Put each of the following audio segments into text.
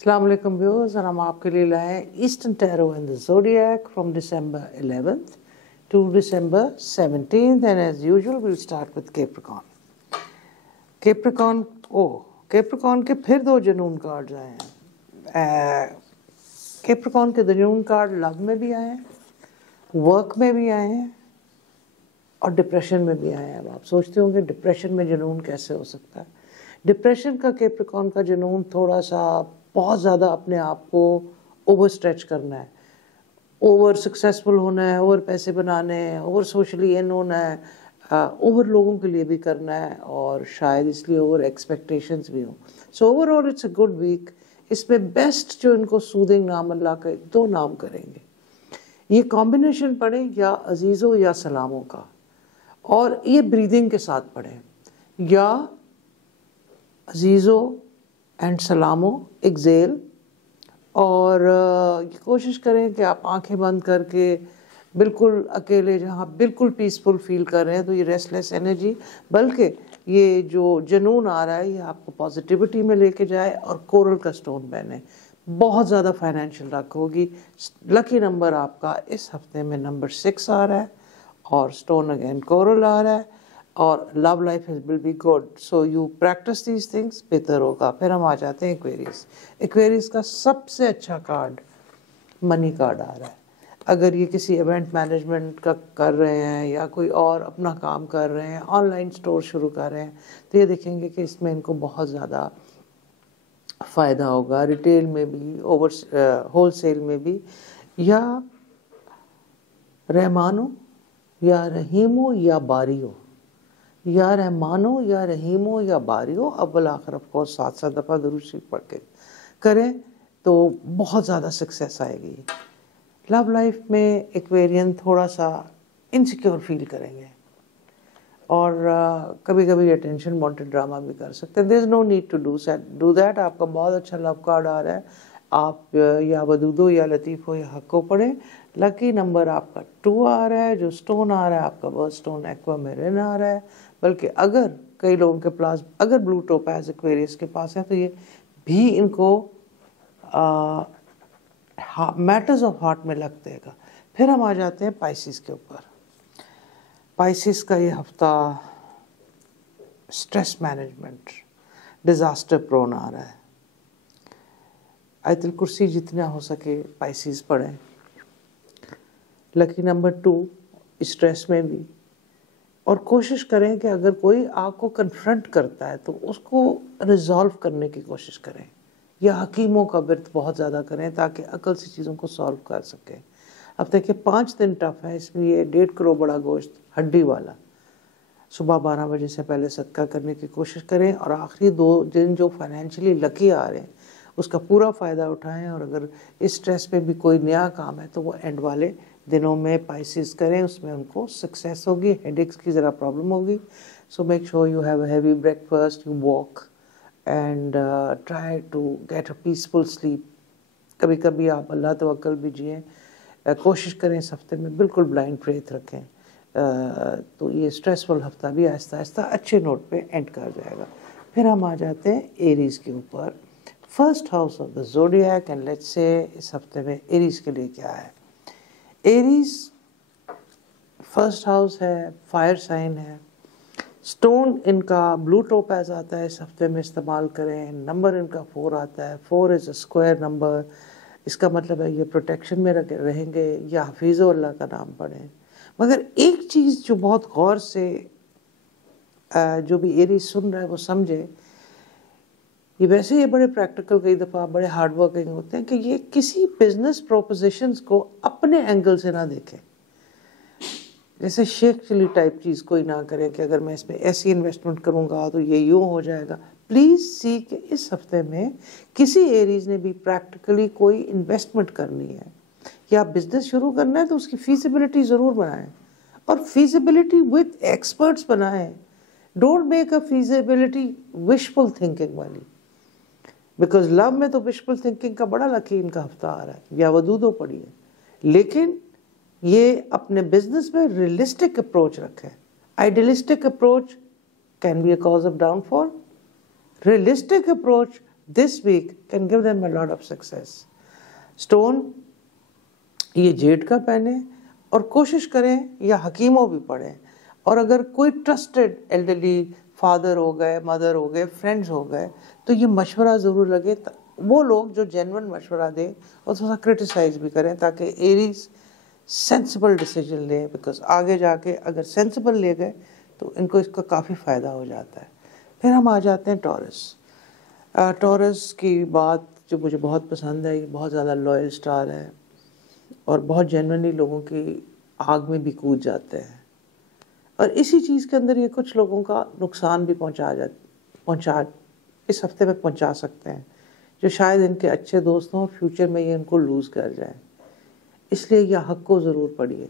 अस्सलाम वालेकुम व्यूअर्स, और हम आपके लिए लाए eastern tarot and the zodiac from December 11th to December 17th, and as usual we'll start with Capricorn. Capricorn के फिर दो जनून कार्ड्स आए हैं। Capricorn के जनून कार्ड लव में भी आए हैं, वर्क में भी आए हैं और डिप्रेशन में भी आए हैं। अब आप सोचते होंगे डिप्रेशन में जुनून कैसे हो सकता है। डिप्रेशन का कैप्रिकॉर्न का जुनून थोड़ा सा बहुत ज़्यादा अपने आप को ओवर स्ट्रेच करना है, ओवर सक्सेसफुल होना है, ओवर पैसे बनाने हैं, ओवर सोशली इन होना है, ओवर लोगों के लिए भी करना है और शायद इसलिए ओवर एक्सपेक्टेशंस भी हों। So overall it's a good week. इसमें बेस्ट जो इनको सूदिंग नाम अल्लाह के दो नाम करेंगे, ये कॉम्बिनेशन पढ़े या अजीज़ों या सलामों का, और ये ब्रीदिंग के साथ पढ़ें, या अजीज़ों एंड सलामों एक्सेल, और कोशिश करें कि आप आंखें बंद करके बिल्कुल अकेले जहाँ बिल्कुल पीसफुल फील कर रहे हैं, तो ये रेस्टलेस एनर्जी, बल्कि ये जो जुनून आ रहा है ये आपको पॉजिटिविटी में लेके जाए, और कोरल का स्टोन पहने। बहुत ज़्यादा फाइनेंशियल लक होगी। लकी नंबर आपका इस हफ्ते में नंबर 6 आ रहा है, और स्टोन अगेन कोरल आ रहा है, और love life will be good. So you practice these things, बेहतर होगा। फिर हम आ जाते हैं एक्वेरियस। एक्वेरियस का सबसे अच्छा कार्ड मनी कार्ड आ रहा है। अगर ये किसी इवेंट मैनेजमेंट का कर रहे हैं या कोई और अपना काम कर रहे हैं, ऑनलाइन स्टोर शुरू कर रहे हैं, तो ये देखेंगे कि इसमें इनको बहुत ज़्यादा फ़ायदा होगा। रिटेल में भी, होलसेल में भी, या रहमानो या रहीमो या बारियो, या रहमानो या रहीमो या बारियो, अव्वल आखिर को 7 दफ़ा दुरूद शरीफ पढ़ के करें तो बहुत ज़्यादा सक्सेस आएगी। लव लाइफ में एक्वेरियन थोड़ा सा इनसिक्योर फील करेंगे, और कभी कभी अटेंशन वांटेड ड्रामा भी कर सकते हैं। There is no need to do that. आपका बहुत अच्छा लव कार्ड आ रहा है। आप या वदूदो या लतीफ़ो या हक्को पढ़ें। लकी नंबर आपका 2 आ रहा है। जो स्टोन आ रहा है आपका बर्थ स्टोन एक्वामेरिन आ रहा है। बल्कि अगर कई लोगों के पास अगर ब्लू टोपैज एक्वेरियस के पास है तो ये भी इनको मैटर्स ऑफ हार्ट में लग देगा। फिर हम आ जाते हैं पाइसिस के ऊपर। पाइसिस का ये हफ्ता स्ट्रेस मैनेजमेंट, डिज़ास्टर प्रोन आ रहा है। आयतुल कुर्सी जितना हो सके पाइसिस पढ़ें। लकी नंबर 2 स्ट्रेस में भी, और कोशिश करें कि अगर कोई आपको कन्फ्रंट करता है तो उसको रिजॉल्व करने की कोशिश करें, या हकीमों का व्रत बहुत ज़्यादा करें ताकि अकल से चीज़ों को सॉल्व कर सकें। अब देखिए 5 दिन टफ है, इसलिए 1.5 किलो बड़ा गोश्त हड्डी वाला सुबह 12 बजे से पहले सदका करने की कोशिश करें, और आखिरी 2 दिन जो फाइनेंशियली लकी आ रहे हैं उसका पूरा फ़ायदा उठाएं। और अगर इस स्ट्रेस पे भी कोई नया काम है तो वो एंड वाले दिनों में पाइसिस करें, उसमें उनको सक्सेस होगी। हेडेक्स की ज़रा प्रॉब्लम होगी। So make sure you have a heavy breakfast, you walk and try to get a peaceful sleep. कभी कभी आप अल्लाह तवक्कल भी जिए। कोशिश करें इस हफ्ते में बिल्कुल ब्लाइंड फेथ रखें। तो ये स्ट्रेसफुल हफ्ता भी आहिस्ता आहिस्ता अच्छे नोट पे एंड कर जाएगा। फिर हम आ जाते हैं एरीज के ऊपर, first house of the zodiac, and let's say इस हफ्ते में एरीज के लिए क्या है। एरीज फर्स्ट हाउस है, फायर साइन है। स्टोन इनका ब्लू टोपैज आता है, इस हफ्ते में इस्तेमाल करें। नंबर इनका 4 आता है। 4 इज़ अ स्क्वायर नंबर। इसका मतलब है ये प्रोटेक्शन में रहेंगे, या हफीज़ो अल्लाह का नाम पढ़ें। मगर एक चीज़ जो बहुत गौर से जो भी एरीज सुन रहा है वो समझे, ये वैसे ये बड़े प्रैक्टिकल, कई दफ़ा बड़े हार्ड वर्किंग होते हैं, कि ये किसी बिजनेस प्रोपोजिशंस को अपने एंगल से ना देखें। जैसे शेख चिली टाइप चीज़ कोई ना करें कि अगर मैं इसमें ऐसी इन्वेस्टमेंट करूँगा तो ये यूँ हो जाएगा। प्लीज़ सी कि इस हफ्ते में किसी एरीज ने भी प्रैक्टिकली कोई इन्वेस्टमेंट करनी है या बिजनेस शुरू करना है तो उसकी फीसिबिलिटी ज़रूर बनाएं, और फीसिबिलिटी विद एक्सपर्ट्स बनाएं। Don't make a feasibility wishful thinking वाली, बिकॉज लव में तो विशफुल थिंकिंग का बड़ा लकी इनका हफ्ता आ रहा है, या वदूदो पड़ी है। लेकिन ये अपने बिजनेस में रियलिस्टिक अप्रोच रखें। Idealistic approach can be a cause of downfall. Realistic approach this week can give them a lot of success. Stone ये जेड का पहने और कोशिश करें या हकीमों भी पढ़ें, और अगर कोई ट्रस्टेड एल्डरली फादर हो गए, मदर हो गए, फ्रेंड्स हो गए, तो ये मशवरा ज़रूर लगे, वो लोग जो जेन्युइन मशवरा दें और थोड़ा क्रिटिसाइज भी करें, ताकि एरीज सेंसिबल डिसीजन लें, बिकॉज आगे जाके अगर सेंसिबल ले गए तो इनको इसका काफ़ी फ़ायदा हो जाता है। फिर हम आ जाते हैं टॉरस। टॉरस की बात जो मुझे बहुत पसंद है, ये बहुत ज़्यादा लॉयल स्टार है और बहुत जेन्युइनली लोगों की आग में भी कूद जाते हैं, और इसी चीज़ के अंदर ये कुछ लोगों का नुकसान भी पहुंचा इस हफ्ते में पहुंचा सकते हैं, जो शायद इनके अच्छे दोस्त हों, फ्यूचर में ये इनको लूज़ कर जाए। इसलिए यह हक को ज़रूर पढ़िए,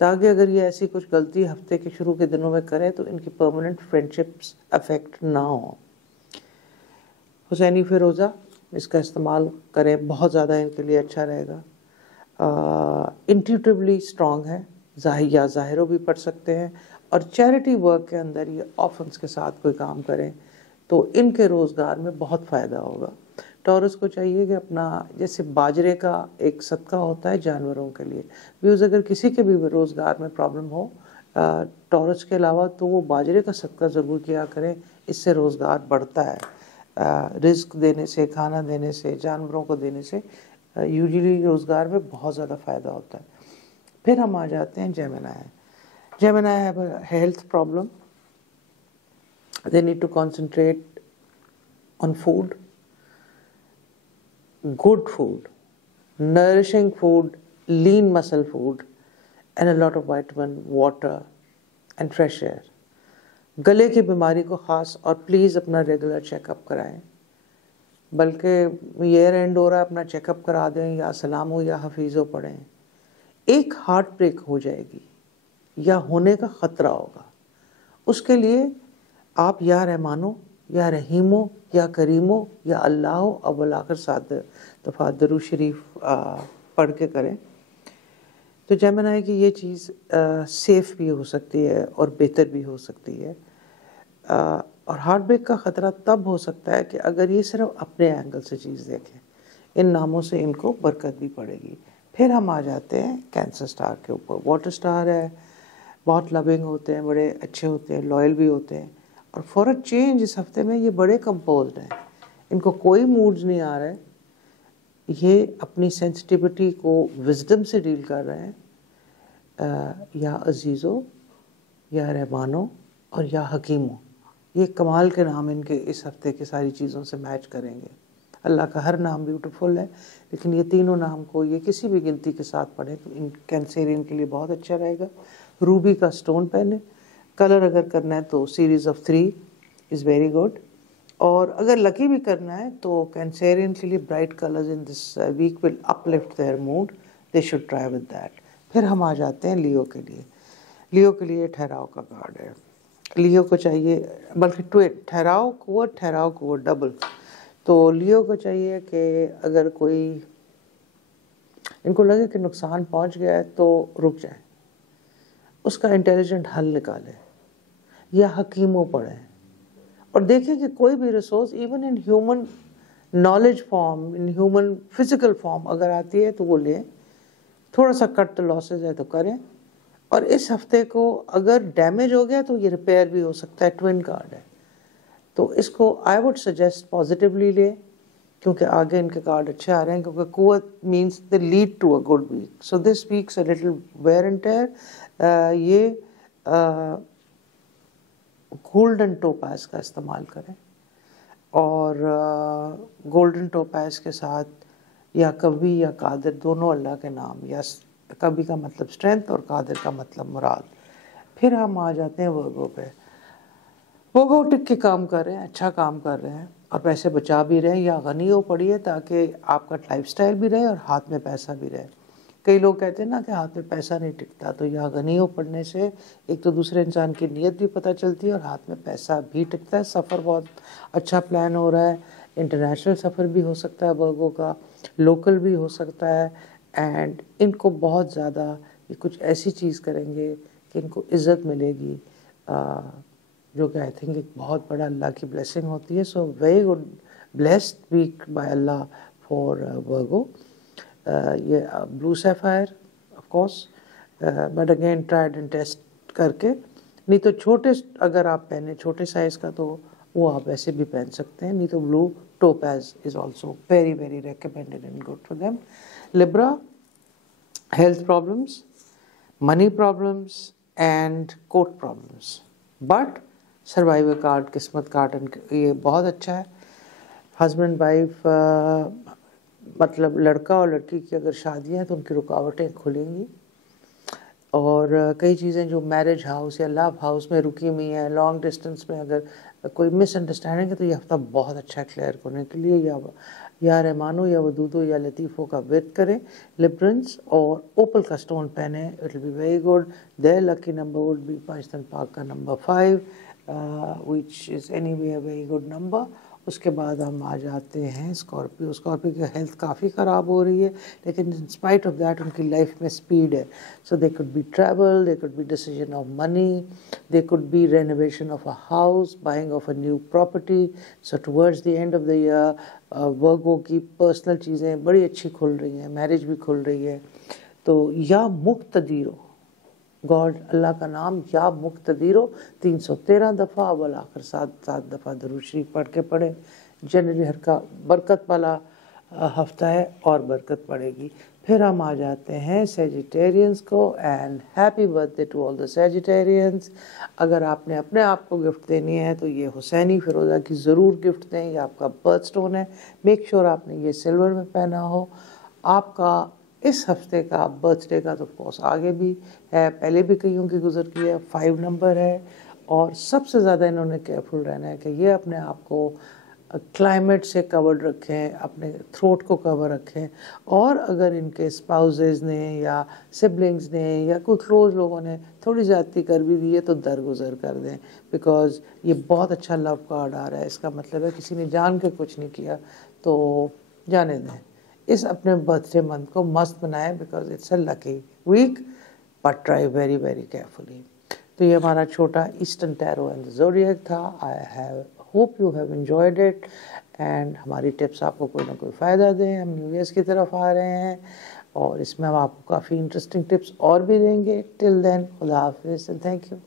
ताकि अगर ये ऐसी कुछ गलती हफ्ते के शुरू के दिनों में करें तो इनकी परमानेंट फ्रेंडशिप्स अफेक्ट ना हो। हुसैनी फिरोज़ा, इसका इस्तेमाल करें, बहुत ज़्यादा इनके लिए अच्छा रहेगा। इंट्यूटिवली स्ट्रॉन्ग है, या ज़ाहिरो भी पढ़ सकते हैं, और चैरिटी वर्क के अंदर ये ऑफन्स के साथ कोई काम करें तो इनके रोज़गार में बहुत फ़ायदा होगा। टॉरस को चाहिए कि अपना, जैसे बाजरे का एक सदका होता है जानवरों के लिए, व्यूज़ अगर किसी के भी रोज़गार में प्रॉब्लम हो टॉरस के अलावा, तो वो बाजरे का सदका ज़रूर किया करें, इससे रोज़गार बढ़ता है। रिस्क देने से, खाना देने से, जानवरों को देने से यूजुअली रोज़गार में बहुत ज़्यादा फ़ायदा होता है। फिर हम आ जाते हैं Gemini. Gemini have a health problem, they need to concentrate on food, good food, nourishing food, lean muscle food, and a lot of vitamin, water and fresh air. गले की बीमारी को ख़ास और प्लीज़ अपना रेगुलर चेकअप कराएं, बल्कि year and हो रहा है, अपना चेकअप करा दें, या सलाम हो या हफीज़ो पढ़ें। एक हार्ट ब्रेक हो जाएगी या होने का ख़तरा होगा, उसके लिए आप या रहमानो या रहीमो या करीमो या अल्लाह अव्वल आखिर 7 दफ़ा दरूद शरीफ पढ़ के करें। तो जेमिनी की ये चीज़ सेफ़ भी हो सकती है और बेहतर भी हो सकती है। और हार्ट ब्रेक का ख़तरा तब हो सकता है कि अगर ये सिर्फ अपने एंगल से चीज़ देखें। इन नामों से इनको बरकत भी पड़ेगी। फिर हम आ जाते हैं कैंसर स्टार के ऊपर। वाटर स्टार है, बहुत लविंग होते हैं, बड़े अच्छे होते हैं, लॉयल भी होते हैं, और फॉर अ चेंज इस हफ्ते में ये बड़े कंपोज्ड हैं, इनको कोई मूड्स नहीं आ रहे, ये अपनी सेंसिटिविटी को विजडम से डील कर रहे हैं। या अजीज़ो या रहमानो और या हकीमो, ये कमाल के नाम इनके इस हफ्ते की सारी चीज़ों से मैच करेंगे। अल्लाह का हर नाम ब्यूटीफुल है, लेकिन ये तीनों नाम को ये किसी भी गिनती के साथ पढ़ें तो इन कैंसेरियन के लिए बहुत अच्छा रहेगा। रूबी का स्टोन पहने, कलर अगर करना है तो series of 3 is very good, और अगर लकी भी करना है तो कैंसेरियन के लिए bright colours in this week will uplift their mood, they should try with that. फिर हम आ जाते हैं लियो के लिए। लियो के लिए ठहराव का कार्ड है। लियो को चाहिए, बल्कि ठहराव को डबल, तो लियो को चाहिए कि अगर कोई इनको लगे कि नुकसान पहुंच गया है तो रुक जाए, उसका इंटेलिजेंट हल निकालें या हकीमों पढ़ें, और देखें कि कोई भी resource even in human knowledge form, in human physical form अगर आती है तो वो लें। थोड़ा सा कट लॉसेज है तो करें, और इस हफ्ते को अगर डैमेज हो गया तो ये रिपेयर भी हो सकता है। ट्विन कार्ड है तो इसको आई वुड सजेस्ट पॉजिटिवली ले, क्योंकि आगे इनके कार्ड अच्छे आ रहे हैं, क्योंकि कुव्वत means the lead to a good week. So this weeks a little wear and tear. ये गोल्डन टोपाज का इस्तेमाल करें, और गोल्डन टोपाज के साथ या कवी या कादिर दोनों अल्लाह के नाम, या कभी का मतलब स्ट्रेंथ और कादिर का मतलब मुराद। फिर हम आ जाते हैं वर्गो पे। वर्गो टिक के काम कर रहे हैं, अच्छा काम कर रहे हैं और पैसे बचा भी रहे हैं, या गनी हो पड़िए ताकि आपका लाइफस्टाइल भी रहे और हाथ में पैसा भी रहे। कई लोग कहते हैं ना कि हाथ में पैसा नहीं टिकता, तो या गनी हो पढ़ने से एक तो दूसरे इंसान की नीयत भी पता चलती है और हाथ में पैसा भी टिकता है। सफ़र बहुत अच्छा प्लान हो रहा है, इंटरनेशनल सफ़र भी हो सकता है वर्गो का, लोकल भी हो सकता है, एंड इनको बहुत ज़्यादा ये कुछ ऐसी चीज़ करेंगे कि इनको इज़्ज़त मिलेगी, जो कि आई थिंक एक बहुत बड़ा अल्लाह की ब्लेसिंग होती है। So very good blessed week by Allah for Virgo. ये blue sapphire of course, but again tried and test करके, नहीं तो छोटे अगर आप पहने छोटे साइज का तो वो आप ऐसे भी पहन सकते हैं, नहीं तो blue topaz is also very recommended and good for them. Libra, health problems, money problems and court problems, but survivor card, किस्मत कार्ड, ये बहुत अच्छा है. हस्बैंड वाइफ मतलब लड़का और लड़की की अगर शादी है तो उनकी रुकावटें खुलेंगी, और कई चीज़ें जो मैरिज हाउस या लव हाउस में रुकी हुई हैं, लॉन्ग डिस्टेंस में अगर कोई मिसअंडरस्टैंडिंग है तो ये हफ्ता बहुत अच्छा है क्लियर करने के लिए. या रहमानो या वदूदो या लतीफ़ों का व्रत करें. लिब्रेंस और ओपल का स्टोन पहने, it will be very good. Their lucky number would be पंचतन पाक का number 5, which is anyway a very good number. उसके बाद हम आ जाते हैं स्कॉर्पियो. स्कॉर्पियो की हेल्थ काफ़ी ख़राब हो रही है, लेकिन इन स्पाइट ऑफ दैट उनकी लाइफ में स्पीड है. So they could be travel, they could be decision of money, they could be renovation of a house, buying of a new property. So towards the end of the year Virgo की personal चीज़ें बड़ी अच्छी खुल रही हैं, marriage भी खुल रही है. तो या मुक्तदीरो, गॉड अल्लाह का नाम या मुक्तदीरो 313 दफ़ा अव्वल आखिर 7 दफ़ा दरूद शरीफ पढ़ के पढ़े. जनरली हर का बरकत वाला हफ्ता है और बरकत पड़ेगी. फिर हम आ जाते हैं सेजिटेरियंस को, and happy birthday to all the Sagittarians. अगर आपने अपने आप को गिफ्ट देनी है तो ये हुसैनी फ़िरोज़ा की ज़रूर गिफ्ट दें. ये आपका बर्थ स्टोन है, मेक श्योर आपने ये सिल्वर में पहना हो. आपका इस हफ्ते का बर्थडे का तो ऑफकोर्स आगे भी है, पहले भी कईयों की गुजर की है. 5 नंबर है, और सबसे ज़्यादा इन्होंने केयरफुल रहना है कि ये अपने आप को क्लाइमेट से कवर्ड रखें, अपने थ्रोट को कवर रखें, और अगर इनके स्पाउसेस ने या सिबलिंग्स ने या कोई क्लोज लोगों ने थोड़ी ज़्यादती कर भी दी है तो दरगुजर कर दें, बिकॉज ये बहुत अच्छा लव कार्ड आ रहा है. इसका मतलब है किसी ने जान के कुछ नहीं किया, तो जाने दें. इस अपने बर्थडे मंथ को मस्त बनाएं, because it's a lucky week, but try very carefully. तो ये हमारा छोटा ईस्टर्न टैरो एंड ज़ोडिएक था. I hope you have enjoyed it, and हमारी टिप्स आपको कोई ना कोई फ़ायदा दें. हम न्यू ईयर्स की तरफ आ रहे हैं और इसमें हम आपको काफ़ी इंटरेस्टिंग टिप्स और भी देंगे. टिल देन खुदा हाफिज़ एंड थैंक यू.